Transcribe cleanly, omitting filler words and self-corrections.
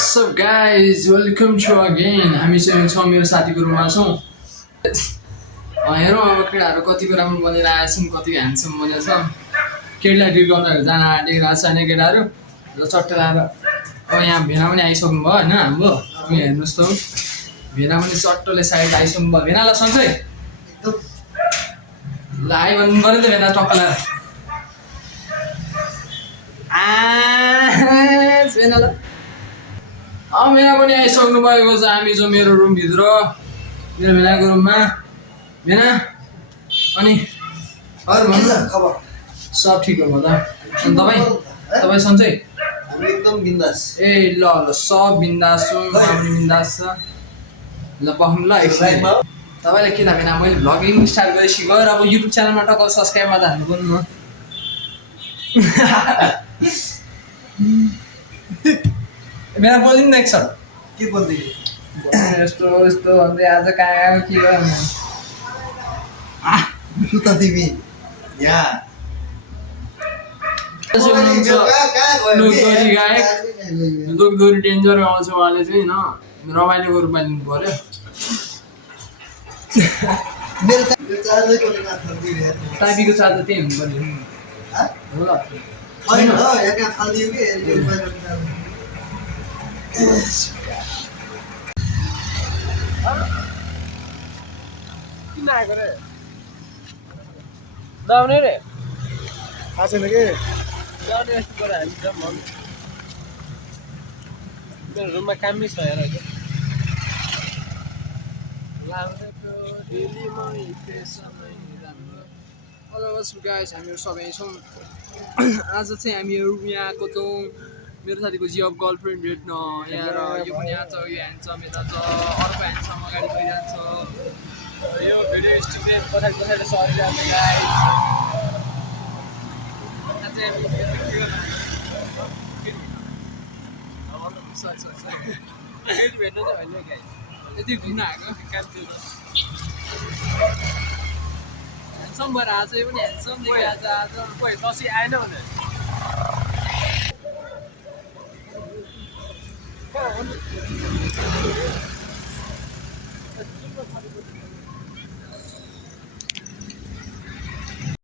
So guys welcome to again हामी चाहिँ छौँ मेरो साथीको रुममा छौँ। हेरौँ अब केटाहरू कतिको राम्रो बनेर आएछौँ, कति ह्यान्डसम बनेछ। केटीलाई ट्रिट गर्नहरू जान आँटिरहेको छ नि केटाहरू र चट्ट लाएर अब यहाँ भेना पनि आइसक्नु भयो होइन हाम्रो। यहाँ हेर्नुहोस् त भेना पनि चट्टले साइड आइसक्नु भयो। भेनालाई सन्चै ल आइ भन्नु पऱ्यो नि त भेना टक्क लाएर भेनालाई भेना पनि आइसक्नु भएको छ। हामी चाहिँ मेरो रुमभित्र मेरो भेनाको रुममा। भेना अनि अरू भन्नु खबर सब ठिक हो त? अनि तपाईँ सन्चै? एकदम बिन्दास। ए ल ल सब बिन्दास छौँ, हामी बिन्दास छ। ल बस्नु ल एकछिन। तपाईँलाई के थाहा भेना मैले भ्लगिङ स्टार्ट गरेपछि गएर अब युट्युब च्यानलमा टक्क सब्सक्राइबमा त हाल्नु पर्नु न। भेना बोलिन् न एकछिन के बोल्दै यस्तो यस्तो भन्दै आज कहाँ के गर्नु त तिमी यहाँ लोकदोरी डेन्जर आउँछ उहाँले चाहिँ होइन रमाइलोको रूपमा लिनु पर्यो। टाइपीको चार्जर त्यही हुनु पर्यो होला किन आएको रे दाउने रे थाहा छैन कि दाउने यस्तो गरेर हामी जाऊँ मेरो रुममा कामै छ हेर हेलो गाइस हामीहरू सबै छौँ। आज चाहिँ हामीहरू यहाँ आएको छौँ मेरो साथीको जियोब गर्लफ्रेन्ड भेट्न यहाँ। र यो पनि यहाँ छ, यो ह्यान्डसम यता छ, अर्को ह्यान्डसम अगाडि गइरहन्छ। यो भिडियो स्टुडेन्ट पछाडि पछाडि सरिरहेको गाइस। भेट्नु त होइन गाइस यति घुम्न आएको कामतिर ह्यान्डसम भएर आज यो पनि ह्यान्डसम देखि आज कोही दसैँ आएन भने